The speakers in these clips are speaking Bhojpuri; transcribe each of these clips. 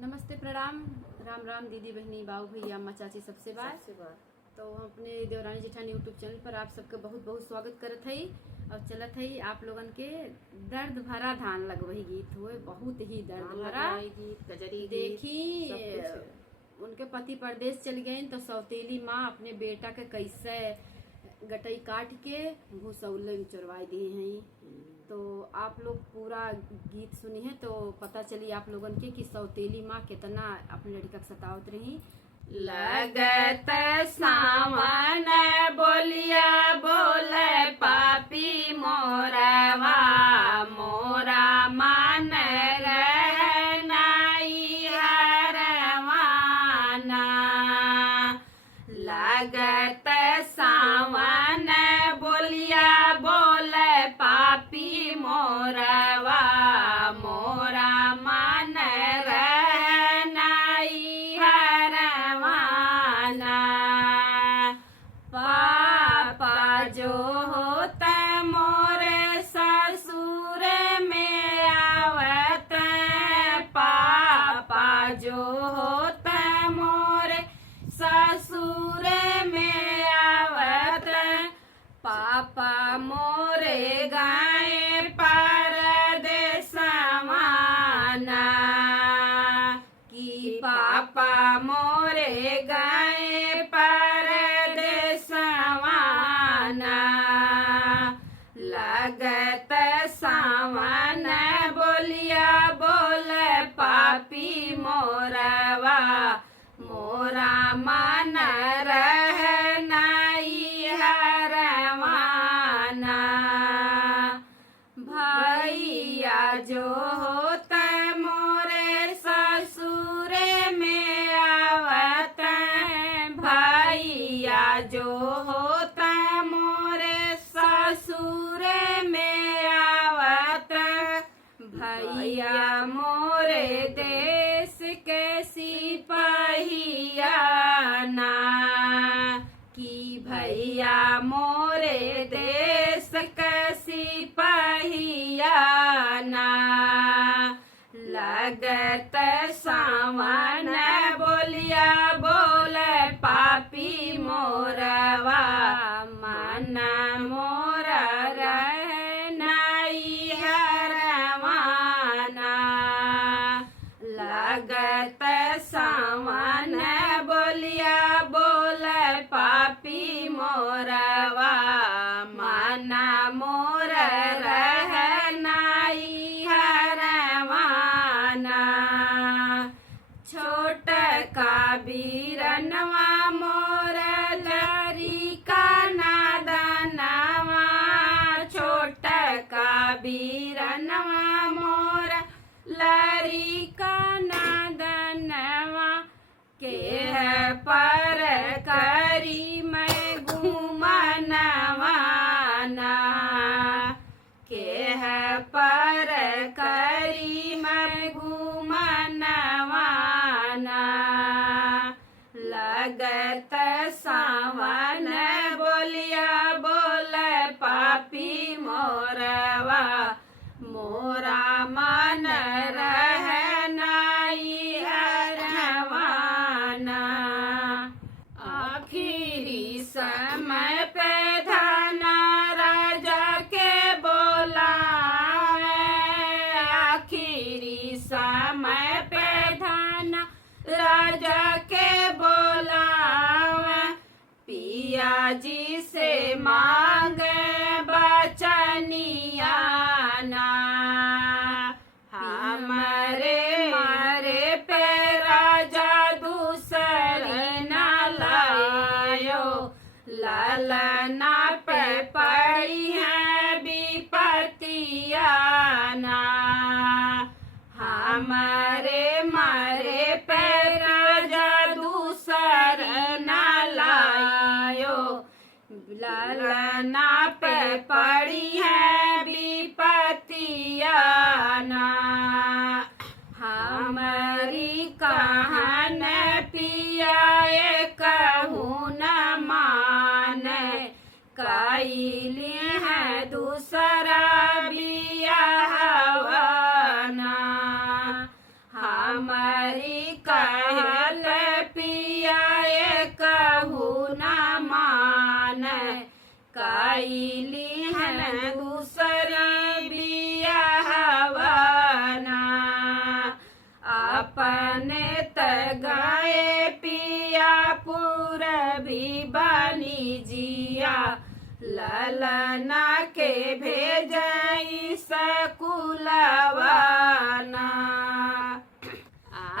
नमस्ते, प्रणाम, राम राम दीदी बहनी बाऊ भैया अम्मा चाची सबसे बात। तो हम अपने देवरानी जेठानी यूट्यूब चैनल पर आप सबके बहुत बहुत स्वागत करत हई और चलत हई आप लोगन के दर्द भरा धान लगवही गीत हुए, बहुत ही दर्द भरा गीत गजरी देखी। उनके पति परदेश चल गए तो सौतेली माँ अपने बेटा के कैसे गटई काट के भूसौले में चुरवा दिए हैं। तो आप लोग पूरा गीत सुनी है तो पता चली आप लोगन के कि सौतेली माँ कितना अपने लड़का के सतावत रही। लगत सावन बोलिया बोले पापी मोरवा मोरा मन रहनाई हरवाना। लगत सावन बोलिया बोले पापी मोरवा मोरा मन रहनाई हरवाना। पापा जो होता मोरे ससुर में आवत, पापा जो होता मोरे ससुर में आवत, पापा मोरे गाए परदेसवाना। कि पापा मोरे गाए परदेसवाना। लगत सावन बोलिया बोले पापी मोरवा मोरा मन रहनाई हरवाना। भैया जो होता मोरे ससुर में आवत, भैया जो होता मोरे ससुर में आवत, भैया मोरे देश के सिपहिया ना। कि भैया मोरे देश के सिपहिया ना। लगत सावन बोलिया बोले पापी मोरवा मन मोर रहनाई हरवाना। लगत सावन बोलिया बोले पापी मोरवा मन मोर रहनाई हरवाना। छोट का बीरनवा मोर लरिका नादनवा, छोट का बीरनवा मोर लरिका नादनवा। के पर करी मैं घूमनवाना, के पर करी मैं घूमनवाना। लगत सावन बोलिया बोले पापी मोरवा मोरा मन रहनाई हरवाना। आखिरी समय पे धना राजा के बोलावे, आखिरी समय पे धना राजा के बोलावे। पिया जी से मांगे बचनिया ना। हमारे मारे पे राजा दूसरी न लायो, ललना पे पड़ी है विपतिया ना। हमारे मारे पे राजा दूसर न लायो, ललना पे पड़ी है विपतिया ना। हमारी कहन पिया कहूँ न माने, कैली है दूसरा बियाहवाना। कैली है दूसरी बियाहवाना अपने तगाए पिया पूरबी बनी जिया ललना के भेजाई सकुलवाना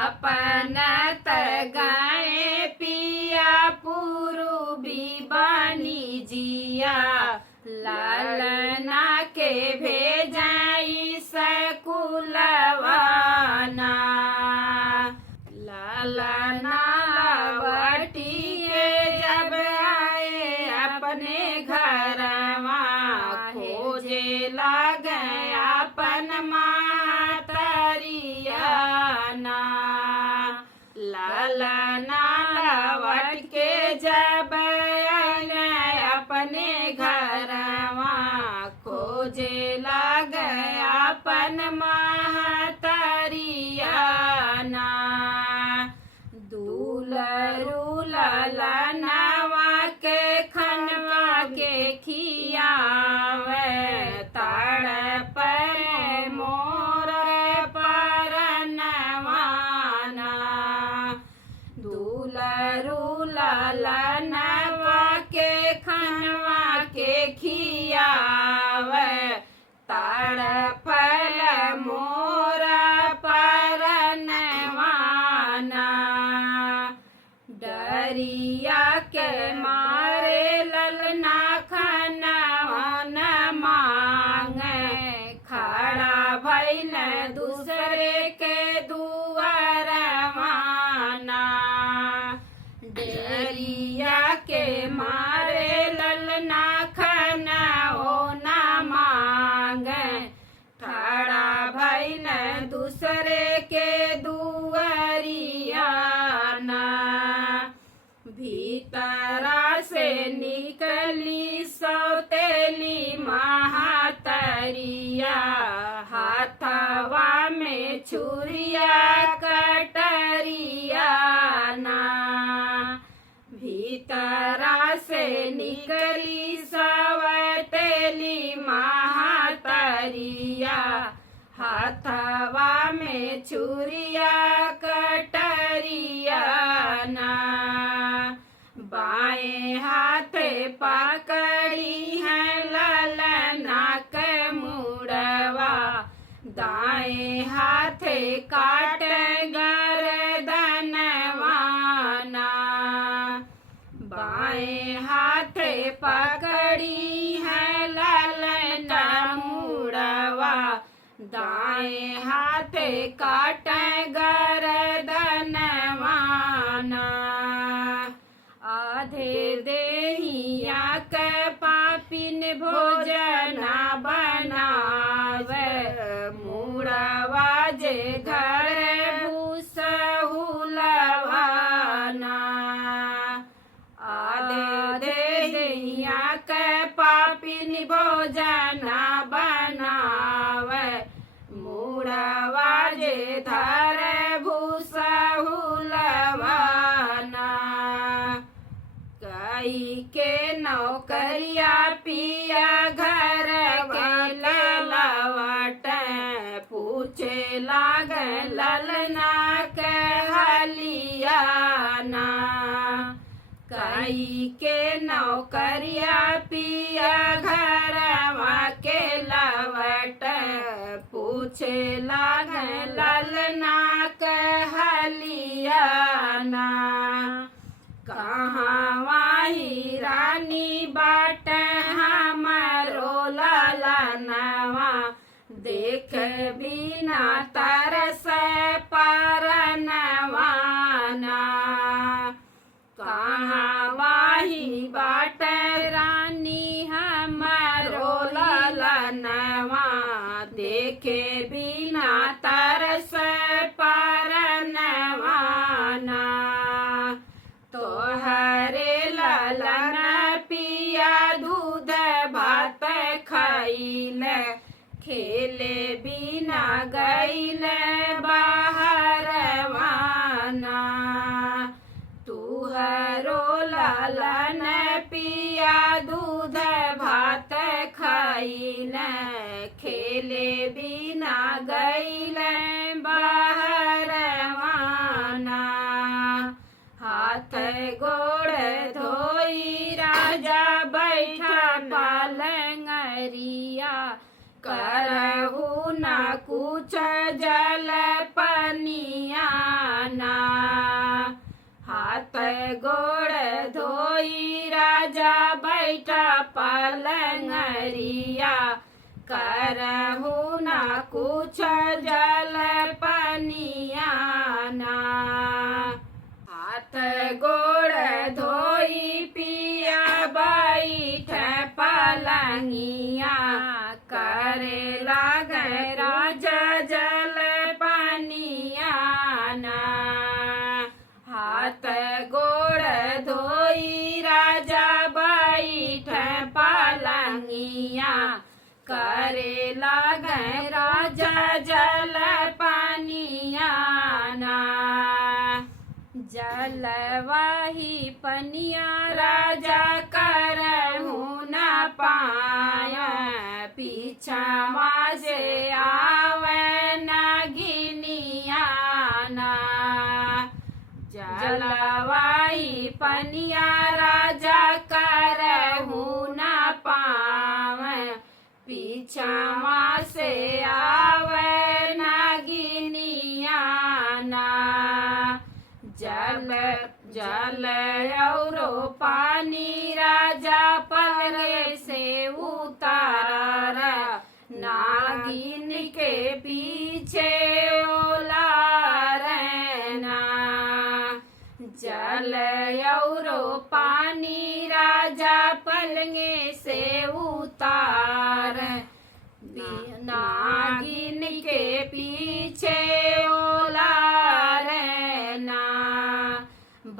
अपन तगाए पिया पूरबी बनी जिया ललना के भेजाई सकुलवाना ललना लवटी के जब आए अपने घरवा खोजे लागे अपन मातरियाना ललना लवट के जब आए अपने घरवा खोजे लागे अपन मातरियाना दूलरू ललनवा के खनवा के खियावे तड़प मोर परनवाना दूलरू ललनवा के खनवा के खियावे तड़प मोर परनवाना डरिया के मारे ललना खनवन मांगे खड़ा भइल दूसरे के दुआरवाना डरिया के मारे ललना खनवन मांगे खड़ा भइल दूसरे के दुआरियाना भीतरा से निकली सौतेली महातरिया हाथवा में छुरिया कटरियाना भीतरा से निकली सौतेली महातरिया हाथवा में छुरिया कटरियाना बाएं हाथे पकड़ी है ललना के मुड़वा दाएं हाथे काट गर्दनवाना बाएं हाथे पकड़ी है ललना मुड़वा दाएं हाथे काट गर्दनवाना आधे देहिया के पापिन भोजना बनावे मुड़वा जे घर भूसहुलवाना आधे देहिया के पापिन भोजना बनावे मुड़वा जे धर भूसहुलवाना कई के नौकरिया पिया घर के ललवट पूछे लाग ललना के हलियाना कई के नौकरिया पिया घर के लवट पूछे लाग ललना के हलियाना कहाँ वाही रानी बाट हमरो ललनवा देख बिना तरस परनवाना कहाँ वाही बाट रानी हमरो ललनवा देखे बिना तरस परनवाना तोहरे ललन पिया दूध भात खाइल खेले बिना गईल बाहरवाना तुहरो ललन पिया दूध भात खेले बिना गईल बहरवाना हाथ गोड़ धोई राजा बैठा पलंगरिया करहु न कुछ जल पनिया ना हाथ गोड़ धोई राजा बैठा पलंगरिया करहु न कुछ जल पनिया ना हाथ गोड़ धोई पिया बैठ पलंगिया करे लागे राजा जल पनिया ना हाथ गोड़ धोई राजा बैठ पलंगिया करे लागे राजा जल पनिया ना जलवाही पनिया राजा करहु न पाया पीछा से आवे नगिनिया ना जलवाही पनिया राजा करहु न पावे पीछा से आवे नगिनिया ना जल जल औरो पानी राजा पलंग से उतार नागिन के पीछे ओला रहना जल औरो पानी राजा पलंग से उतार नागिन के पीछे ओला रहना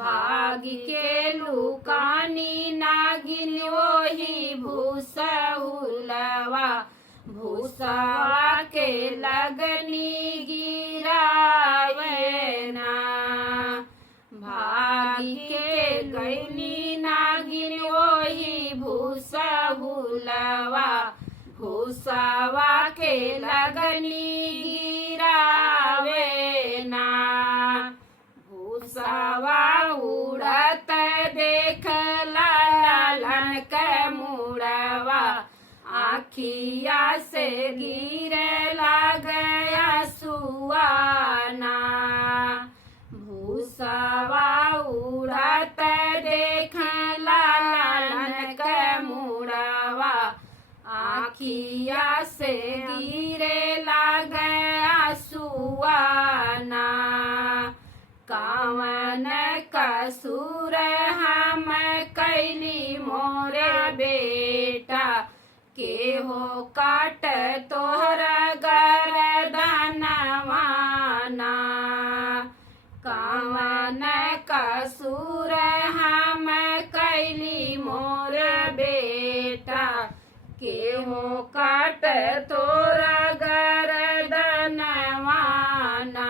भाग के लुकानी नागिन वही भूसहुलवा भूसवा के लगनी गिरावेना भाग के गईनी नागिन वही भूसहुलवा भूसवा के लगनी गिरावेना भूसवा उड़त देख लालन के मुड़वा आखिया से गिरे लागया सुआना भूसवा उड़त देख लालन के मुड़वा आखिया से गिरे लागया सुआना कावन कसूर हम कैली मोरे बेटा के हो काट तोहरा गर्दनवाना कावन कसूर हम कैली मोर बेटा के हो काट तोरा गर्दनवाना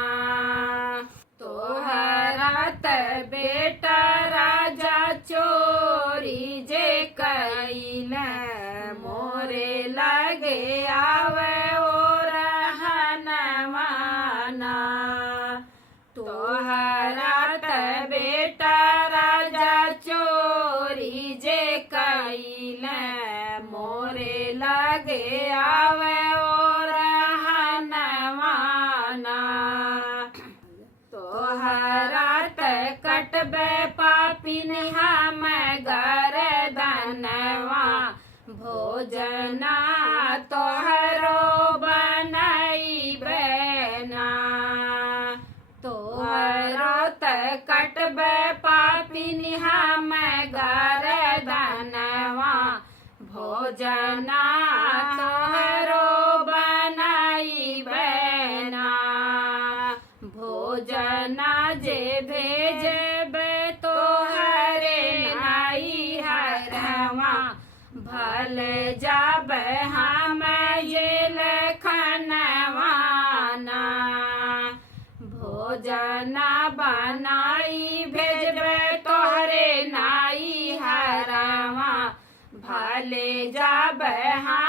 तोहरा त बेटा राजा चोरी जे कैल मोरे लगे आवे ओ रहनवाना तोहरा त बेटा राजा चोरी जे कैल मोरे लगे आवे ओ रहनवाना तोहरा त कटबे पापिन हम गर्दनवा भोजना तोहरो बनैबे ना तोहरा त कटबे पापिन हम गर्दनवा भोजना तोहरो बनैबे ना भोजना जे भेजबे तोहरे नाई हरवा भले जाबे हम ये लखनवाना भोजना बनाई भेजबे तोहरे नाई हरवा भले जाबे हम